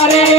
અરે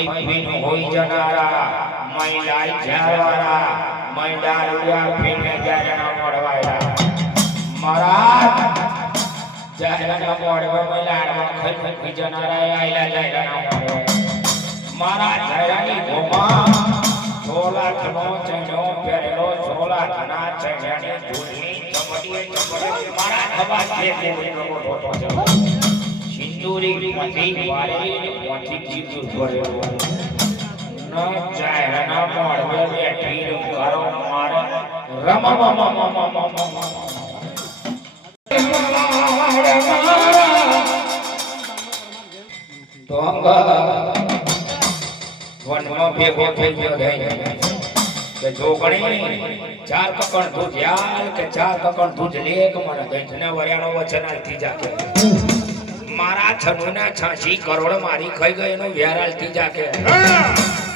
મને હોઈ જનારા મહિલા જારવારા મહિલા રૂપિયા ફીને જ્યારે ના મળવાયા મહારાજ જ્યારે ના મળવા મહિલા ખાઈ જનારા આયલા જાય ના મળવા મહારાજ જાયરાની ગોમા છોલા થનો ચણ્યો પહેરેલો છોલા થના ચણ્યાની ધૂળની ચમડીએ ચમડી મારા ખબર છે સિંદૂરી માંથી વારેલી માંથી જીવ ભરેલો ન જાય ના મોડવે બેઠી કરો મારે રમ તો વનમાં ભેગો થઈ ગયો કે જોગણી ચાર કકણ દૂધ યાર કે ચાર કકણ દૂધ લેક મારા દંતને વરિયાનો વચનાલથી જાકે મારા છનુના 86 કરોડ મારી ખાઈ ગઈ એનો વ્યારાલથી જાકે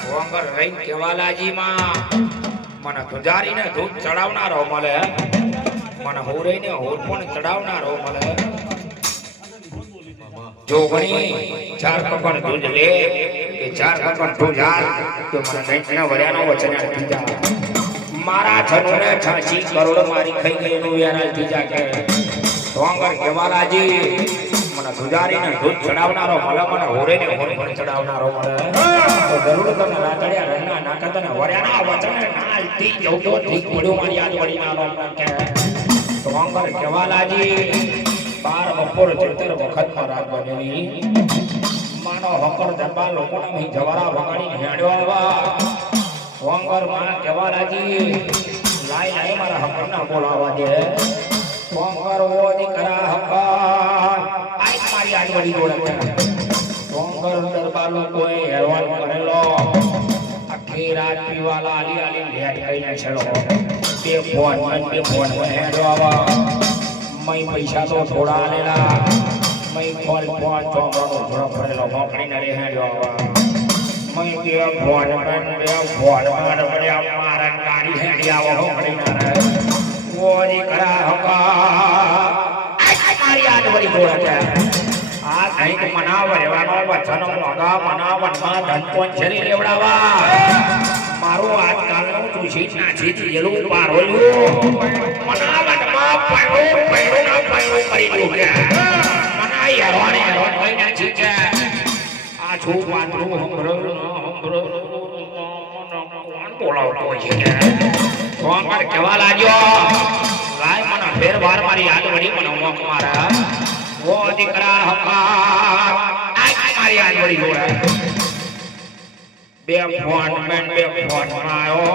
વંગર રહીન કેવાલાજી માં મને તુજારીને દૂધ ચડાવનારો મળે મને હોરેને હોર પણ ચડાવનારો મળે જોગણી ચાર કકણ દૂધ લે કે ચાર કકણ દૂધ યાર તો મને દંતને વરિયાનો વચનાલથી જાકે મારા છનુને 86 કરોડ મારી ખાઈ ગઈ એનો વ્યારાલથી જાકે વંગર કેવાલાજી મને સુજારીને દૂધ ચડાવનારો મળે મને હોરેને હોર પણ ચડાવનારો મળે તો જરૂર તમને રાતડિયા રણના નાકતને વર્યાના વચને નાલથી જવતો થી પડ્યો મારી યાદ વળીનારો કે તો અંગર કેવાલાજી 12 બપોર 73 વખતમાં રાત બનેલી માનો હકર દરબાર લોકોને મી જવારા વગાડીને હેડ્યો આવા અંગર માં કેવાલાજી લાઈ મારા હકરના બોલાવા દે અંગર ઓ દીકરા હકર મારી આજવડી જોડે ડોંગર દરબાર લોકોએ હેરવાન કરેલો આખી રાત પીવાલા આલી આલી ભેટ કઈને છેલો બે ફોન હેડો આવા મય પૈસા તો થોડા આલેલા મય ફોન ચોમરનો થોડો ભરેલો મોકળીને રે હેડો આવા મય બે ફોન પડ્યા મારા ગાડી હેડી આવો મોકળીને રે ઓરી કરા હકા મારી આજવડી જોડે આ કઈક મનાવવાનો વચન મોગા મનાવનમાં ધનપોન છરી લેવડાવા મારું આજકાલનું તુસી નાચી જેલું પારોલ્યું મનાવનમાં પૈડો ના પૈડો કરી દઉં કે મના હેરોને હેરોન હોય નાચી કે આ છું વાંદરું હમરો કોણ બોલાવતો છે કે કોણ કર કેવા લાગ્યો લાય મને ફેર વાર મારી યાદ વળી મને મોક મારા ઓ દીકરા હકા મારી આજ વળી જોડે બે ફોન આયો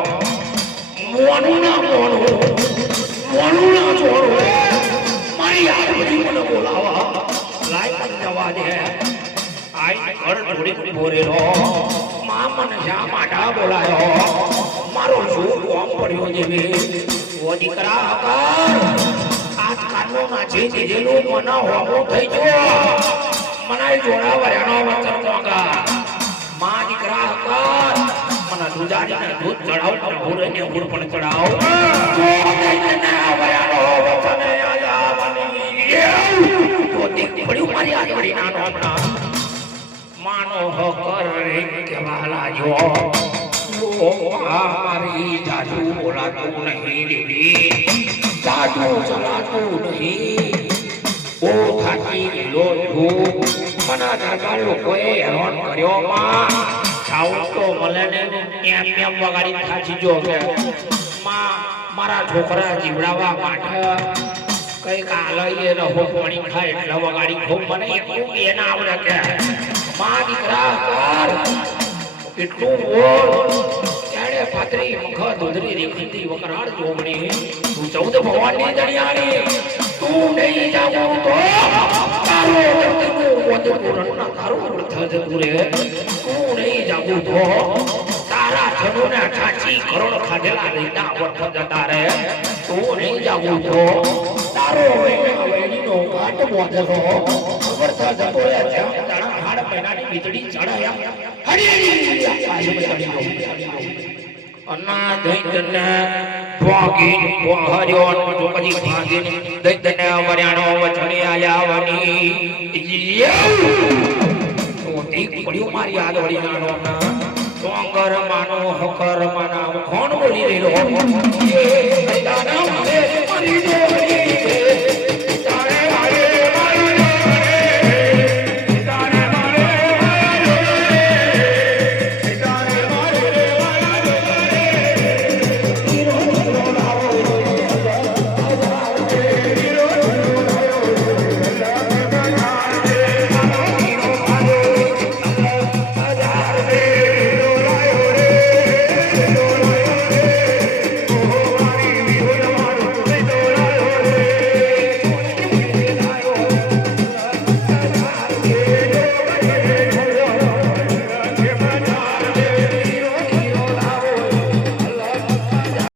મોનું ના છોડો મારી આજ વળી મને બોલાવા લાય મને જવા દે આઈ ઘર થોડી બોરેલો માં મને શા માટા બોલાયો મારો શું કોમ પડ્યો જેવી ઓ દીકરા હકા આજકાલનો ના છે જેલું મના હોમો થઈ ગયો મનાઈ જોડા વર્યાનો વચન કોંગા માં દીકરા કર મને દુજારીને દૂધ ચડાવ ને હુરને હુર પણ ચડાવ જો દઈને વર્યાનો વચન આયા બની તો દેખ પડ્યું મારી આગળી નાનો માનો હકર રે કેવા લાજો મારી જાજુ બોલાતું નહીં દેવી જાજુ ચલાતું નહીં ઓ થાકી લો જો મના દરબાર લોકોએ હેરાન કર્યો માં સાઉન્ડ તો મળે ને એમ વગાડી થાકી જો કે માં મારા છોકરા જીવડાવા માટે કઈ કાલઈએ રહો પાણી ખાય એટલે વગાડી ખૂબ મને એટલું એના આવડે કે માં દીકરા કર એટલું બોલ ત્યારે પાત્રી મખ દૂધરી રેખતી વકરાડ જોગણી તું 14 ભગવાનની દળિયાણી તું નહીં જાવું તો તારો વધુરણના તારો થજ પૂરે તું નહીં જાવું તો તારા જનોને 88 કરોડ ખાધેલા લઈતા વર્થ જતા રે તું નહીં જાવું તો તારો વેણીનો કાટ મોધરો વર્થ જતો રે જાણા હાડ મહિનાની વીજળી ચડાયા હરી આઈ અના દૈતને ભોગીન પોહર્યો જો કદી ભાગીન દૈતને વર્યાનો વચને આયાવની તો ઠીક પડ્યું મારી આગળી નાનો સોંગર માનો હકર માના કોણ બોલી રહ્યો એ દૈતાના મારી દે